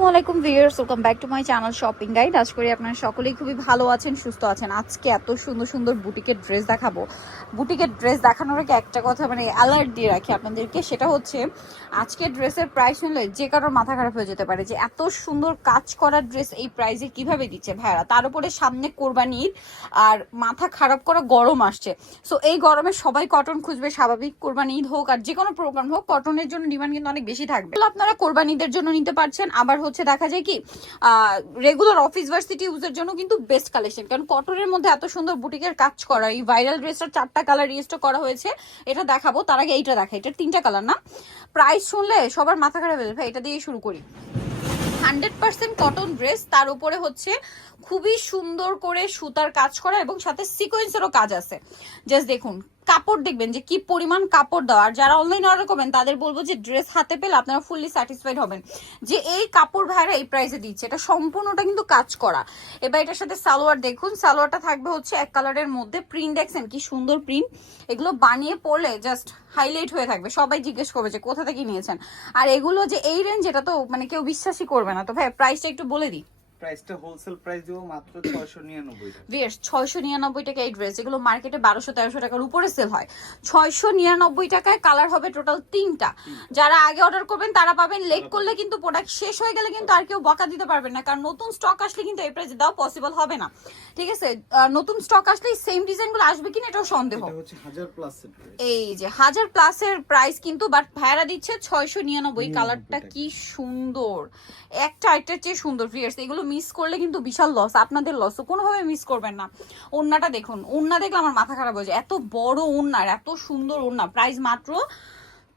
আসসালামু আলাইকুম viewers, welcome back to my channel shopping guide. আজ করি আপনারা সকলেই খুবই ভালো আছেন, সুস্থ আছেন। আজকে এত সুন্দর সুন্দর বুটিকের ড্রেস দেখাবো। বুটিকের ড্রেস দেখানোর আগে একটা কথা মানে অ্যালার্ট দিয়ে রাখি আপনাদেরকে, সেটা হচ্ছে আজকে ড্রেসের প্রাইস শুনলে যে কারোর মাথা খারাপ হয়ে যেতে পারে। যে এত সুন্দর কাজ করা ড্রেস এই প্রাইসে কীভাবে দিচ্ছে ভাইয়ারা? তার উপরে সামনে কোরবানি ঈদ আর মাথা খারাপ করা গরম আসছে। সো এই গরমে সবাই কটন খুঁজবে, স্বাভাবিক কোরবানি ঈদ হোক আর যে কোনো প্রোগ্রাম হোক কটনের জন্য ডিমান্ড কিন্তু অনেক বেশি থাকবে। আপনারা কোরবানি ঈদের জন্য নিতে পারছেন, আবার হচ্ছে, দেখা যায় কি রেগুলার অফিস ভার্সিটি ইউজের জন্য কিন্তু বেস্ট কালেকশন কারণ কটনের মধ্যে এত সুন্দর বুটিকের কাজ করা, এই ভাইরাল ড্রেসটার চারটা কালার রিয়েস্ট করা হয়েছে, এটা দেখাবো, তার আগে এইটা দেখা এটা তিনটা কালার না? প্রাইস শুনলে সবার মাথা খারাপ হয়ে ভাই, এটা দিয়েই শুরু করি। হান্ড্রেড পার্সেন্ট কটন ড্রেস তার উপরে হচ্ছে খুবই সুন্দর করে সুতার কাজ করা এবং সাথে সিকোয়েন্সেরও কাজ আছে। জাস্ট দেখুন কাপড় দেখবেন যে কি পরিমাণ কাপড় দেওয়া। আর যারা অনলাইন অর্ডার করবেন, তাদের বলব যে ড্রেস হাতে পেলে আপনারা ফুললি স্যাটিসফাইড হবেন। যে এই কাপড় ভাইরা এই প্রাইসে দিচ্ছে, এটা সম্পূর্ণটা কিন্তু কাজ করা। এবার এটার সাথে সালোয়ার দেখুন, সালোয়ারটা থাকবে হচ্ছে এক কালারের মধ্যে প্রিন্ট দেখছেন কি সুন্দর প্রিন্ট এগুলো বানিয়ে পড়লে জাস্ট হাইলাইট হয়ে থাকবে। সবাই জিজ্ঞেস করবে যে কোথা থেকে নিয়েছেন। আর এগুলো যে এই রেঞ্জ এটা তো মানে কেউ বিশ্বাসই করবে না। তো ভাই প্রাইসটা একটু বলে দিই। প্রাইসটা হোলসেল প্রাইস দিব মাত্র 699 টাকা। বেশ ছয়শো নিরানব্বই টাকা এই ড্রেস এগুলো মার্কেটে বারোশো তেরোশো টাকার উপরে সেল হয়। ছয়শো নিরানব্বই টাকায় কালার হবে টোটাল তিনটা। যারা আগে অর্ডার করবেন তারা পাবেন লেট করলে কিন্তু প্রোডাক্ট শেষ হয়ে গেলে কিন্তু আর কেউ বকা দিতে পারবেন না কারণ নতুন স্টক আসলে কিন্তু এই প্রাইসে দেওয়া পসিবল হবে না। ঠিক আছে? নতুন স্টক আসলে সেম ডিজাইনগুলো আসবে কিনা এটাও সন্দেহ। এটা হচ্ছে 1000 প্লাস সেট এই যে হাজার প্লাসের প্রাইস কিন্তু বাট ভাইরা দিচ্ছে ছয়শো নিরানব্বই কালারটা কি সুন্দর। একটা আরেকটার চেয়ে সুন্দর ফিয়ার্স এগুলো মিস করলে কিন্তু বিশাল লস আপনাদের লস কোনোভাবে মিস করবেন না। ওন্নাটা দেখুন ওন্না দেখলে আমার মাথা খারাপ হয়ে যায়। এত বড় ওন্নার এত সুন্দর ওন্না প্রাইস মাত্র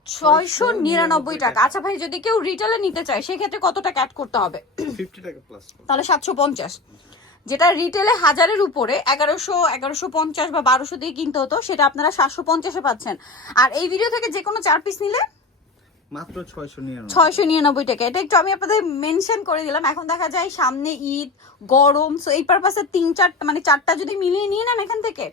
ছয়শো নিরানব্বই টাকা। আচ্ছা ভাই যদি কেউ রিটেলে নিতে চায় সেক্ষেত্রে কত টাকা অ্যাড করতে হবে? 50 টাকা প্লাস তাহলে সাতশো পঞ্চাশ। যেটা রিটেলে হাজারের উপরে এগারোশো এগারোশো পঞ্চাশ বা বারোশো দিয়ে কিনতে হতো সেটা আপনারা সাতশো পঞ্চাশে পাচ্ছেন। আর এই ভিডিও থেকে যে কোনো চার পিস নিলে মাত্র 699 ছয়শো নিরানব্বই টাকা। এটা একটু আমি আপনাদের মেনশন করে দিলাম। এখন দেখা যায় সামনে ঈদ গরম সো এই পারপাসে তিন চারটা মানে চারটা যদি মিলিয়ে নিয়ে নেন এখান থেকে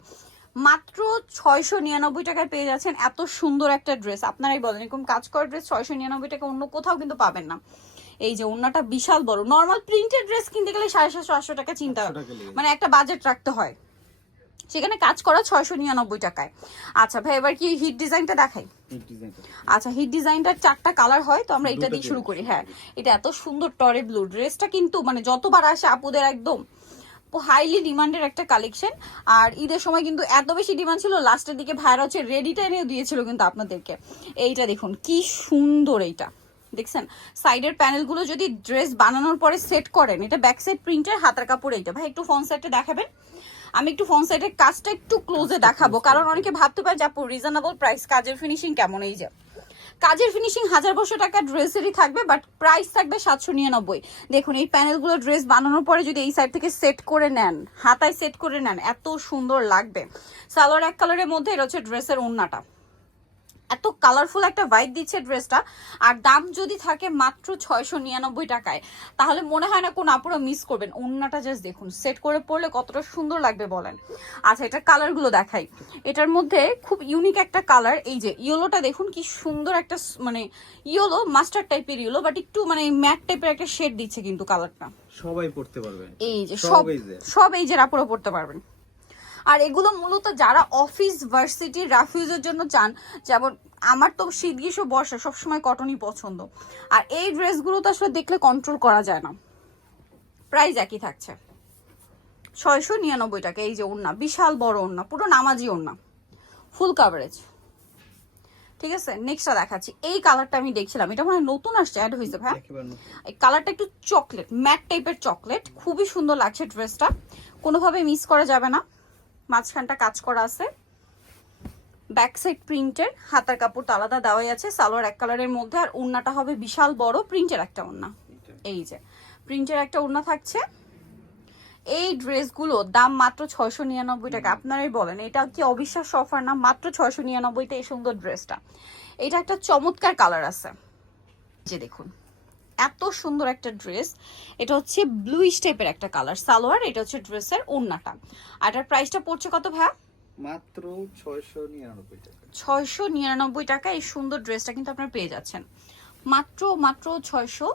মাত্র ছয়শো নিরানব্বই টাকায় পেয়ে যাচ্ছেন এত সুন্দর একটা ড্রেস আপনারাই বলেন এরকম কাজ করা ড্রেস ছয়শো নিরানব্বই টাকা অন্য কোথাও কিন্তু পাবেন না। এই যে ওনাটা বিশাল বড়। নর্মাল প্রিন্টেড ড্রেস কিনতে গেলে সাড়ে সাতশো আটশো টাকা চিন্তা 800 মানে একটা বাজেট রাখতে হয়। সেখানে কাজ করা ছয়শো নিরানব্বই টাকায়। আচ্ছা ভাই এবার কি হিট ডিজাইনটা দেখাই? আচ্ছা হিট ডিজাইনটার চারটা কালার হয় তো আমরা এটা দিয়ে শুরু করি হ্যাঁ। এটা এত সুন্দর টরে ব্লু ড্রেসটা কিন্তু মানে যতবার আসে আপুদের একদম হাইলি ডিমান্ডের একটা কালেকশন আর ঈদের সময় কিন্তু এত বেশি ডিমান্ড ছিল লাস্টের দিকে ভাইরা হচ্ছে রেডিটা এনেও দিয়েছিল কিন্তু আপনাদেরকে। এইটা দেখুন কি সুন্দর এইটা। দেখছেন? সাইডের প্যানেলগুলো যদি ড্রেস বানানোর পরে সেট করেন এটা ব্যাক সাইড প্রিন্টের হাতার কাপড় এইটা। ভাই একটু ফ্রন্ট সাইডে দেখাবেন? আমি একটু ফ্রন্ট সাইডের কাজটা একটু ক্লোজে দেখাবো। কারণ অনেকে ভাবতে পারে যে আপু রিজনেবল প্রাইস কাজের ফিনিশিং কেমন? এই যে কাজের ফিনিশিং হাজার বছর টাকা ড্রেসেরই থাকবে বাট প্রাইস থাকবে সাতশো নিরানব্বই। দেখুন এই প্যানেলগুলো ড্রেস বানানোর পরে যদি এই সাইড থেকে সেট করে নেন হাতায় সেট করে নেন এত সুন্দর লাগবে। সালোয়ার এক কালারের মধ্যে এটা হচ্ছে ড্রেসের ওড়নাটা এত কালারফুল একটা ভাইব দিচ্ছে ড্রেসটা আর দাম যদি থাকে মাত্র ছয়শো নিরানব্বই টাকায় তাহলে মনে হয় না কোন আপুরা মিস করবেন। ওড়নাটা জাস্ট দেখুন সেট করে পরলে কতটা সুন্দর লাগবে বলেন। আচ্ছা এটার কালারগুলো দেখাই। এটার মধ্যে খুব ইউনিক একটা কালার এই যে ইয়েলোটা দেখুন কি সুন্দর একটা মানে ইয়েলো মাস্টার টাইপের ইয়েলো বাট একটু মানে ম্যাট টাইপের একটা শেড দিচ্ছে কিন্তু কালারটা সবাই পড়তে পারবে। এই যে সব সব এই যে। রাপুরা পড়তে পারবেন। আর এগুলো মূলত যারা অফিস ভার্সিটি রাফিউজের জন্য চান যেমন আমার তো শীত গ্রীষ্ম বর্ষা সবসময় কটনই পছন্দ। আর এই ড্রেসগুলো তো আসলে দেখলে কন্ট্রোল করা যায় না। প্রাইস একই থাকছে। ছয়শো নিরানব্বই টাকা এই যে ওড়না বিশাল বড় ওড়না পুরো নামাজি ওড়না ফুল কাভারেজ ঠিক আছে নেক্সটটা দেখাচ্ছি। এই কালারটা আমি দেখছিলাম এটা মনে হয় নতুন আসছে অ্যাড হয়েছে ভাই। এই কালারটা একটু চকলেট ম্যাট টাইপের চকলেট খুবই সুন্দর লাগছে ড্রেসটা। কোনোভাবে মিস করা যাবে না। মাঝখানটা কাজ করা আছে। ব্যাক সাইড প্রিন্টের হাতার কাপড় তো আলাদা দেওয়াই আছে, সালোয়ার এক কালারের মধ্যে, আর ওড়নাটা হবে বিশাল বড় প্রিন্টের একটা ওড়না। এই যে প্রিন্টের একটা ওড়না থাকছে। এই ড্রেসগুলো দাম মাত্র ছয়শো নিরানব্বই টাকা। আপনারাই বলেন, এটা কি অবিশ্বাস্য অফার না? মাত্র ছয়শো নিরানব্বইতে এই সুন্দর ড্রেসটা। এটা একটা চমৎকার কালার আছে। যে দেখুন। এত সুন্দর একটা ড্রেস। এটা হচ্ছে ব্লুইশ টাইপের একটা কালার সালোয়ার এটা হচ্ছে ড্রেসের ওড়নাটা। আর এটার প্রাইসটা পড়ছে কত ভাইয়া? মাত্র 699 টাকা। ছয়শো নিরানব্বই টাকা। এই সুন্দর ড্রেসটা কিন্তু আপনারা পেয়ে যাচ্ছেন। মাত্র মাত্র ছয়শো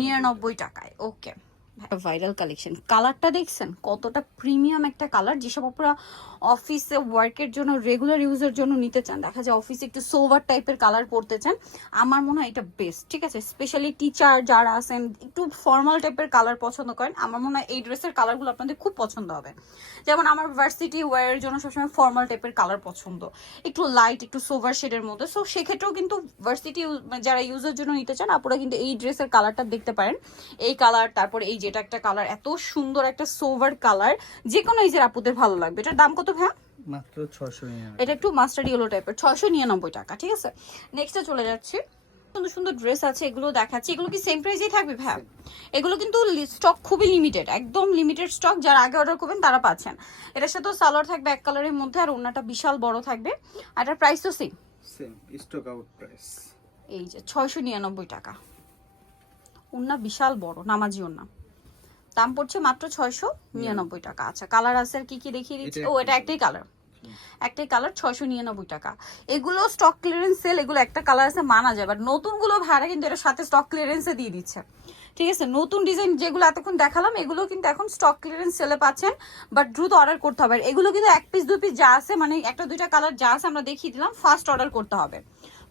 নিরানব্বই টাকায়। ওকে ভাইরাল কালেকশন কালারটা দেখছেন? কতটা প্রিমিয়াম একটা কালার যেসব আপনারা অফিসে ওয়ার্কের জন্য রেগুলার ইউজের জন্য নিতে চান। দেখা যায় অফিসে একটু সোভার টাইপের কালার পরতে চান। আমার মনে হয় এটা বেস্ট ঠিক আছে? স্পেশালি টিচার যারা আছেন, একটু ফর্মাল টাইপের কালার পছন্দ করেন, আমার মনে হয় এই ড্রেসের কালারগুলো আপনাদের খুব পছন্দ হবে। যেমন আমার ভার্সিটি ওয়ারের জন্য সবসময় ফর্মাল টাইপের কালার পছন্দ। একটু লাইট একটু সোভার শেডের মধ্যে। সো সেক্ষেত্রেও কিন্তু ভার্সিটি যারা ইউজের জন্য নিতে চান আপনারা কিন্তু এই ড্রেসের কালারটা দেখতে পারেন। এই কালার তারপর এই যেটা একটা কালার এত সুন্দর একটা সোভার কালার যে কোনো এই যে আপুদের ভালো লাগবে। এটার দাম কত ভাইয়া মাত্র ছশো নিরানব্বই। এটা একটু মাস্টার ইয়েলো টাইপের ছয়শো নিরানব্বই টাকা ঠিক আছে? নেক্সটে চলে যাচ্ছি। সুন্দর সুন্দর ড্রেস আছে এগুলো দেখাচ্ছি। এগুলো কি সেম প্রাইসেই থাকবে ভাইয়া এগুলো কিন্তু স্টক খুবই লিমিটেড একদম লিমিটেড স্টক যারা আগে অর্ডার করবেন তারা পাচ্ছেন। এটার সাথেও সালোয়ার থাকবে এক কালারের মধ্যে আর ওনাটা বিশাল বড় থাকবে। আর এটার প্রাইস তো same same stock out price এই যে ছয়শো নিরানব্বই টাকা। ওন্না বিশাল বড় নামাজি ওন্না দাম পড়ছে মাত্র ছয়শো নিরানব্বই টাকা। আচ্ছা কালার আছে আর কি কি দেখিয়ে দিচ্ছি? ও এটা একটাই কালার একটাই কালার ছয়শো নিরানব্বই টাকা। এগুলো স্টক ক্লিয়ারেন্স সেল এগুলো একটা কালার আছে মানা যায়। বাট নতুনগুলো ভাড়া কিন্তু এটার সাথে স্টক ক্লিয়ারেন্সে দিয়ে দিচ্ছে। ঠিক আছে নতুন ডিজাইন যেগুলো এতক্ষণ দেখালাম এগুলো কিন্তু এখন স্টক ক্লিয়ারেন্স সেলে পাচ্ছেন বাট দ্রুত অর্ডার করতে হবে। এগুলো কিন্তু এক পিস দু পিস যা আছে মানে একটা দুইটা কালার যা আছে আমরা দেখিয়ে দিলাম ফার্স্ট অর্ডার করতে হবে।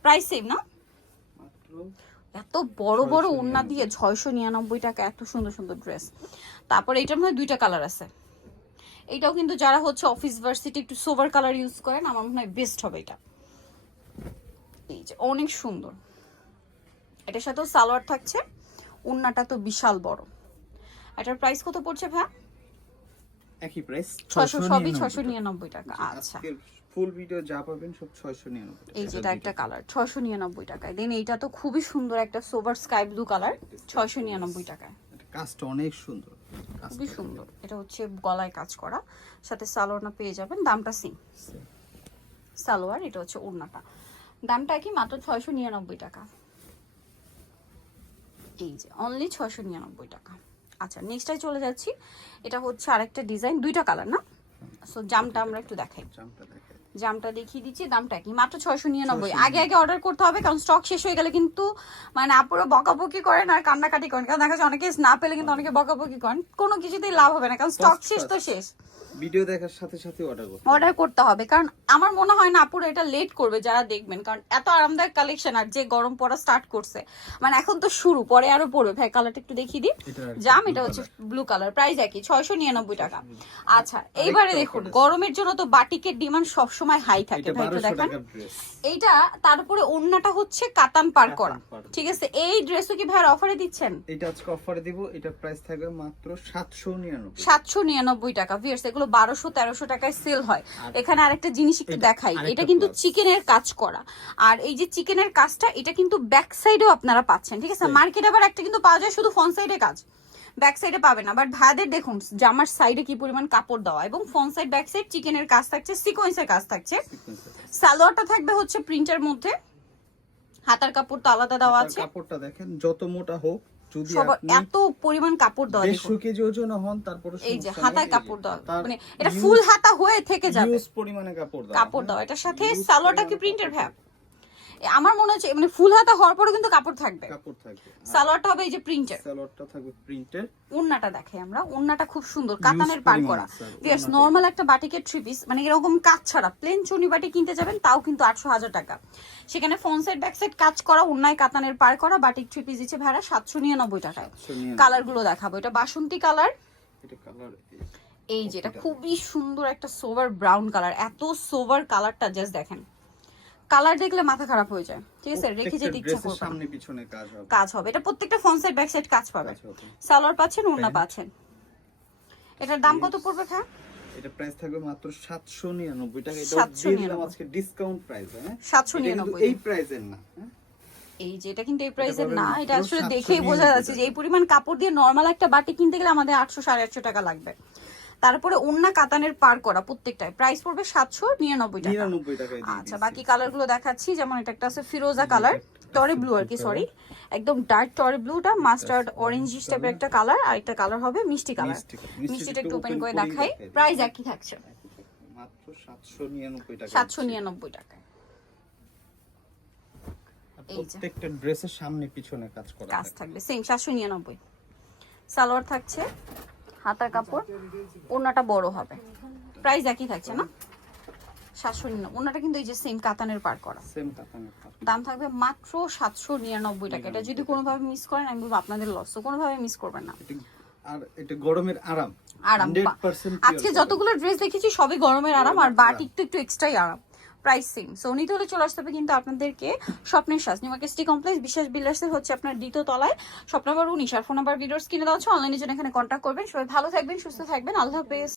প্রাইস সেম না? এত বড় বড় 699 ওড়না দিয়ে ছয়শো নিরানব্বই টাকা এত সুন্দর সুন্দর ড্রেস তারপরে এটার মধ্যে দুইটা কালার আছে। এটাও কিন্তু যারা হচ্ছে অফিস ভার্সিটি একটু সোভার কালার ইউজ করেন আমার মনে হয় বেস্ট হবে এটা। এই যে অনেক সুন্দর। এটার সাথেও সালোয়ার থাকছে ওড়নাটা তো বিশাল বড়। এটার প্রাইস কত পড়ছে ভাই একই প্রাইস ছশো সবই ছশো নিরানব্বই টাকা আচ্ছা। ফুল ভিডিও যা পাবেন সব ছয়শো নিরানব্বই এই যেটা একটা কালার ছয়শো নিরানব্বই টাকায়। দেন এইটা তো খুবই সুন্দর একটা সোভার স্কাই ব্লু কালার ছয়শো নিরানব্বই টাকায়। কাজটা অনেক সুন্দর। খুবই সুন্দর। এটা হচ্ছে গলায় কাজ করা। সাথে সালোয়ারটা পেয়ে যাবেন। দামটা সেম সালোয়ার এটা হচ্ছে ওড়নাটা। দামটা কি মাত্র ছয়শো নিরানব্বই টাকা? এই যে অনলি ছয়শো নিরানব্বই টাকা। আচ্ছা নেক্সটটাই চলে যাচ্ছি। এটা হচ্ছে আরেকটা ডিজাইন দুইটা কালার না? সো জামটা আমরা একটু দেখাই। জামটা জামটা দেখিয়ে দিচ্ছি দামটা কি মাত্র ছয়শো নিরানব্বই। আগে আগে অর্ডার করতে হবে কারণ স্টক শেষ হয়ে গেলে কিন্তু মানে আপুরো বকাবকি করেন আর কান্নাকাটি করেন। কারণ দেখা যাচ্ছে অনেকে না পেলে কিন্তু অনেকে বকাবকি করেন। কোনো কিছুতেই লাভ হবে না কারণ স্টক শেষ তো শেষ। ভিডিও দেখার সাথে সাথে অর্ডার করতে অর্ডার করতে হবে কারণ আমার মনে হয় না আপুরা এটা লেট করবে যারা দেখবেন কারণ এত আরামদায়ক কালেকশন আর যে গরম পড়া স্টার্ট করছে। মানে এখন তো শুরু পরে আরও পড়বে। ভাই কালারটা একটু দেখিয়ে দিই। জাম এটা হচ্ছে ব্লু কালার প্রাইস একই ছয়শো নিরানব্বই টাকা। আচ্ছা এইবারে দেখুন গরমের জন্য তো বাটিকের ডিমান্ড সবসময় হাই থাকে ভাই বারোশো দেখান। এইটা তার উপরে ওড়নাটা হচ্ছে কাতান পার করা। ঠিক আছে এই ড্রেসও কি ভাইয়ের অফারে দিচ্ছেন? এটা আজকে অফারে দিব এটা প্রাইস থাকবে মাত্র সাতশো নিরানব্বই সাতশো নিরানব্বই টাকা ভিয়ার্স এগুলো বারোশো তেরোশো টাকায় সেল হয়। এখানে আরেকটা জিনিস একটু দেখাই এটা কিন্তু। চিকেনের কাজ করা। আর এই যে চিকেনের কাজটা এটা কিন্তু ব্যাক সাইডেও আপনারা পাচ্ছেন ঠিক আছে? মার্কেট আবার একটা কিন্তু পাওয়া যায় শুধু ফ্রন্ট সাইডে কাজ। ব্যাক সাইডে পাবে না বাট ভাইদের দেখুন জামার সাইডে কি পরিমাণ কাপড় দেওয়া এবং ফ্রন্ট সাইড ব্যাক সাইড চিকেনের কাজ থাকছে সিকোয়েন্সের কাজ থাকছে। সালোয়ারটা থাকবে হচ্ছে প্রিন্টের মধ্যে। হাতার কাপড় তো আলাদা দেওয়া আছে। কাপড়টা দেখেন যত মোটা হোক যদি এত পরিমাণ কাপড় দেওয়া দেখুন। দেড়শো কেজি ওজন হন তারপরে এই যে হাতায় কাপড় দেওয়া মানে এটা ফুল হাতা হয়ে থেকে যাবে। পরিমাণে কাপড় দেওয়া। কাপড়? দেওয়া এটার সাথে সালোয়ারটা কি প্রিন্টের ভ্যাপ আমার মনে হচ্ছে মানে ফুল হাতা হওয়ার পরে কিন্তু কাপড় থাকবে। কাপড় থাকবে। সালোয়ারটা হবে এই যে প্রিন্টের সালোয়ারটা থাকবে প্রিন্টের ওন্নাটা দেখাই আমরা। ওন্নাটা খুব সুন্দর কাতানের পার করা ইয়েস। নর্মাল একটা বাটিকের থ্রি পিস মানে এরকম কাজ ছাড়া প্লেন চুনি বাটি কিনতে যাবেন তাও কিন্তু আটশো হাজার টাকা। সেখানে ফোন সাইড ব্যাক সাইড কাজ করা অন্যায় কাতানের পার করা বাটিক থ্রি পিস দিচ্ছে ভাড়া সাতশো নিরানব্বই টাকায়। কালারগুলো দেখাবো। এটা বাসন্তী কালার এটা কালার এই যে এটা খুবই সুন্দর একটা সোভার ব্রাউন কালার এত সোভার কালারটা জাস্ট দেখেন। কালার দেখলে মাথা খারাপ হয়ে যায়। ঠিক আছে? রেখে যেতে ইচ্ছা করবে সামনে পিছনে কাজ হবে। কাজ হবে। এটা প্রত্যেকটা ফ্রন্ট সাইড ব্যাক সাইড কাজ পাবে। সালোয়ার পাচ্ছেন ওড়না পাচ্ছেন। এটার দাম কত পড়বে খা এটা প্রাইস থাকবে মাত্র 799 টাকা। এটা 799 দিয়ে দিলাম আজকে ডিসকাউন্ট প্রাইস হ্যাঁ? 799 এই প্রাইসের না হ্যাঁ? এই যে এটা কিন্তু এই প্রাইসের না এটা আসলে দেখেই বোঝা যাচ্ছে যে এই পরিমাণ কাপড় দিয়ে নরমাল একটা বাটি কিনতে গেলে আমাদের আটশো সাড়ে আটশো টাকা লাগবে। তারপরে ওন্না কাতানের পার করা প্রত্যেকটায়। প্রাইস পড়বে সাতশো নিরানব্বই টাকা। 99 টাকায় দিয়ে আচ্ছা বাকি কালারগুলো দেখাচ্ছি। যেমন এটা একটা আছে ফিরোজা কালার টরে ব্লু আর কি সরি একদম ডার্ক টরে ব্লুটা মাস্টার্ড অরেঞ্জ টাইপের একটা কালার আর একটা কালার হবে মিষ্টি কালার মিষ্টিটা একটু ওপেন করে দেখাই। প্রাইস একই থাকছে। মাত্র 799 সাতশো নিরানব্বই টাকা। প্রত্যেকটা ড্রেসের সামনে পিছনে কাজ করা কাজ থাকবে। সেম সাতশো নিরানব্বই। সালোয়ার থাকছে। হাতার কাপড় ওনাটা বড় হবে। প্রাইস একই থাকছে না? সাতশো নিরানব্বই ওনাটা কিন্তু এই যে সেম কাতানের পার করা। সেম কাতানের দাম থাকবে মাত্র সাতশো নিরানব্বই টাকা। এটা যদি কোনোভাবে মিস করেন আমি বলব আপনাদের লস তো কোনোভাবে মিস করবেন না। আর এটা গরমের আরাম। আরাম। 100% আজকে যতগুলো ড্রেস দেখেছি সবই গরমের আরাম আর বাটিক তো একটু এক্সট্রাই আরাম। প্রাইস সেম সো নিতে হলে চলে আসতে হবে কিন্তু আপনাদেরকে স্বপ্নের শ্বাস নিউ মার্কেট কমপ্লেক্স বিশ্বাস বিলাসের হচ্ছে আপনার দ্বিতীয় তলায়। স্বপ্ন নাম্বার উনিশ আর ফোন নাম্বার ভিডিওস কিনে দেওয়া হচ্ছে অনলাইনের জন্য এখানে কন্ট্যাক্ট করবেন। সবাই ভালো থাকবেন, সুস্থ থাকবেন। আল্লাহ হাফেজ।